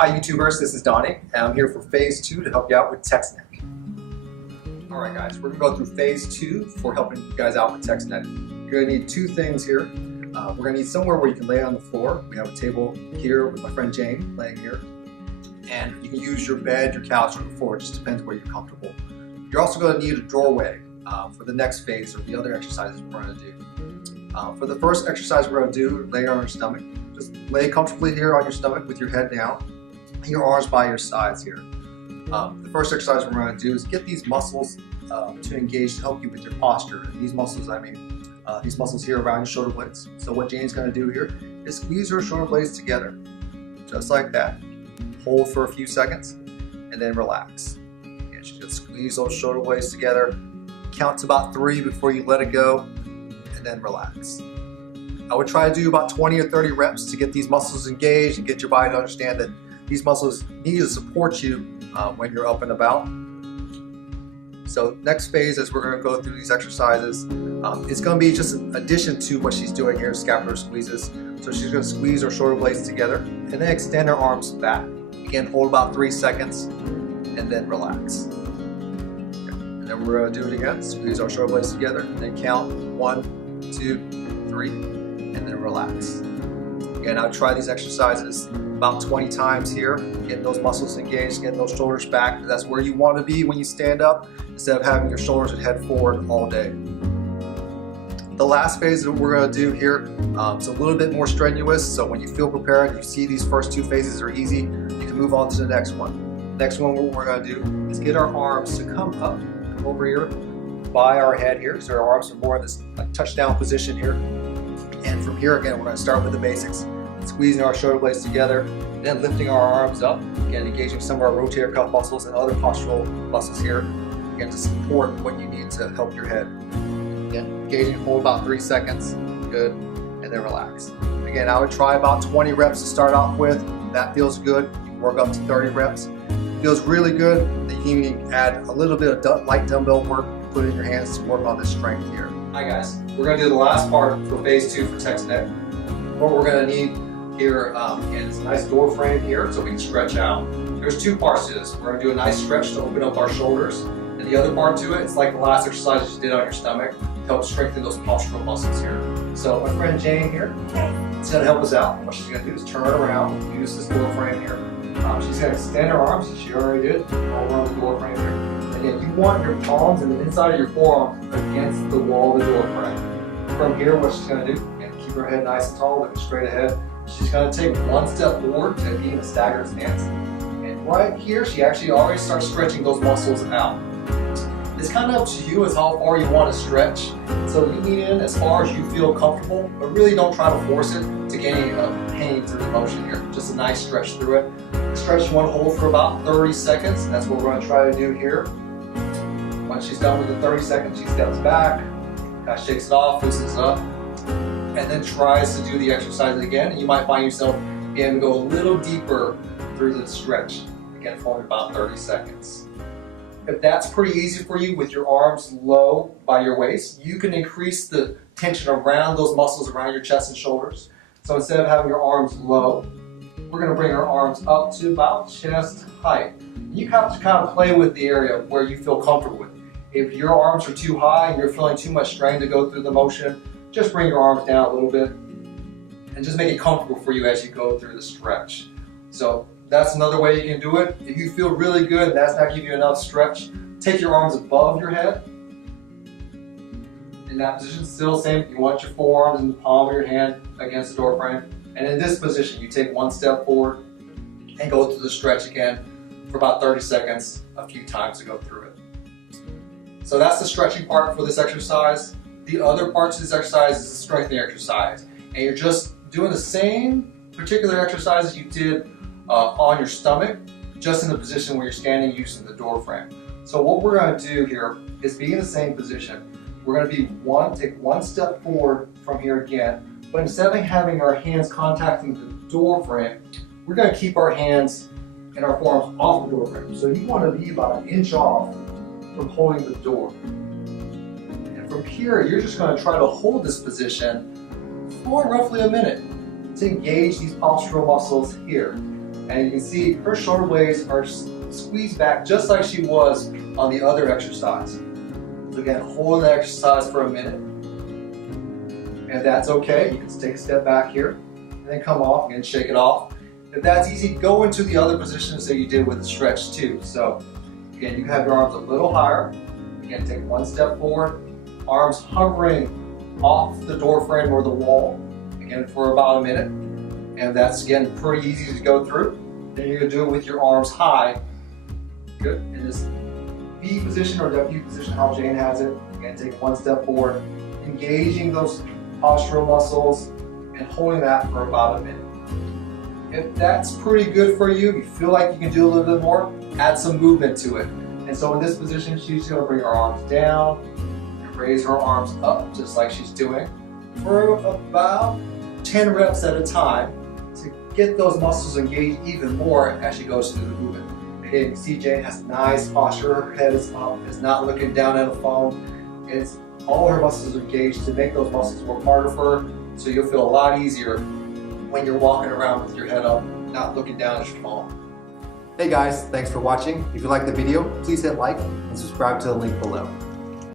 Hi YouTubers, this is Donnie, and I'm here for phase 2 to help you out with text neck. Alright guys, we're going to go through phase 2 for helping you guys out with text neck. You're going to need two things here. We're going to need somewhere where you can lay on the floor. We have a table here with my friend Jane laying here. And you can use your bed, your couch, or the floor. It just depends where you're comfortable. You're also going to need a doorway for the next phase or the other exercises we're going to do. For the first exercise we're going to do, lay on your stomach. Just lay comfortably here on your stomach with your head down and your arms by your sides here. The first exercise we're going to do is get these muscles to engage to help you with your posture. And these muscles, these muscles here around your shoulder blades. So what Jane's going to do here is squeeze her shoulder blades together, just like that. Hold for a few seconds and then relax. And she's going to squeeze those shoulder blades together. Count to about 3 before you let it go, and then relax. I would try to do about 20 or 30 reps to get these muscles engaged and get your body to understand that these muscles need to support you when you're up and about. So next phase, as we're going to go through these exercises, it's going to be just an addition to what she's doing here, scapular squeezes. So she's going to squeeze her shoulder blades together and then extend her arms back. Again, hold about 3 seconds and then relax. And then we're going to do it again. Squeeze our shoulder blades together and then count 1, 2, 3, and then relax. Again, I'll try these exercises about 20 times here, getting those muscles engaged, getting those shoulders back. That's where you want to be when you stand up, instead of having your shoulders and head forward all day. The last phase that we're going to do here, it's a little bit more strenuous, so when you feel prepared, you see these first 2 phases are easy, you can move on to the next one. The next one, what we're going to do is get our arms to come up, come over here by our head here, so our arms are more in this touchdown position here. And from here, again, we're going to start with the basics. Squeezing our shoulder blades together, then lifting our arms up, again engaging some of our rotator cuff muscles and other postural muscles here, again to support what you need to help your head. Again, engaging, hold about 3 seconds, good, and then relax. Again, I would try about 20 reps to start off with. That feels good. You can work up to 30 reps. Feels really good. Then you can even add a little bit of light dumbbell work, put it in your hands to work on this strength here. Hi guys, we're going to do the last part for phase 2 for text neck. What we're going to need here, again, is a nice door frame here so we can stretch out. There's 2 parts to this. We're going to do a nice stretch to open up our shoulders, and the other part to it, it's like the last exercise you did on your stomach, to help strengthen those postural muscles here. So my friend Jane here is going to help us out. What she's going to do is turn around, use this door frame here. She's going to extend her arms, she already did, all around the door frame here. Again, you want your palms and the inside of your forearm against the wall of the door frame. From here, what she's going to do, again, keep her head nice and tall, looking straight ahead. She's going to take 1 step forward to be in a staggered stance. And right here, she actually already starts stretching those muscles out. It's kind of up to you as how far you want to stretch. So you lean in as far as you feel comfortable, but really don't try to force it to get any pain through the motion here. Just a nice stretch through it. The stretch you want to hold for about 30 seconds. That's what we're going to try to do here. Once she's done with the 30 seconds, she steps back, kind of shakes it off, loosens it up, and then tries to do the exercise again. And you might find yourself being able to go a little deeper through the stretch, again for about 30 seconds. If that's pretty easy for you with your arms low by your waist, you can increase the tension around those muscles around your chest and shoulders. So instead of having your arms low, we're going to bring our arms up to about chest height. You have to kind of play with the area where you feel comfortable with. If your arms are too high and you're feeling too much strain to go through the motion, just bring your arms down a little bit and just make it comfortable for you as you go through the stretch. So that's another way you can do it. If you feel really good and that's not giving you enough stretch, take your arms above your head. In that position, still same, you want your forearms in the palm of your hand against the door frame. And in this position, you take 1 step forward and go through the stretch again for about 30 seconds, a few times to go through it. So that's the stretching part for this exercise. The other parts of this exercise is the strengthening exercise. And you're just doing the same particular exercises you did on your stomach, just in the position where you're standing using the door frame. So what we're going to do here is be in the same position. We're going to take 1 step forward from here again, but instead of having our hands contacting the door frame, we're going to keep our hands and our forearms off the door frame. So you want to be about 1 inch off from holding the door. And from here, you're just going to try to hold this position for roughly a minute to engage these postural muscles here. And you can see her shoulder blades are squeezed back just like she was on the other exercise. So again, hold that exercise for a minute. And that's okay. You can take a step back here and then come off and shake it off. If that's easy, go into the other positions that you did with the stretch too. So again, you can have your arms a little higher. Again, take one step forward, arms hovering off the door frame or the wall, again for about a minute. And that's again pretty easy to go through. Then you're gonna do it with your arms high. Good, in this V position or W position, how Jane has it. Again, take one step forward, engaging those postural muscles and holding that for about a minute. If that's pretty good for you, you feel like you can do a little bit more, add some movement to it. And so in this position, she's gonna bring her arms down and raise her arms up, just like she's doing, for about 10 reps at a time to get those muscles engaged even more as she goes through the movement. Again, you can see Jane has nice posture, her head is up, is not looking down at a phone. It's all her muscles are engaged to make those muscles work harder for her, so you'll feel a lot easier when you're walking around with your head up, not looking down at your phone. Hey guys, thanks for watching. If you liked the video, please hit like and subscribe to the link below.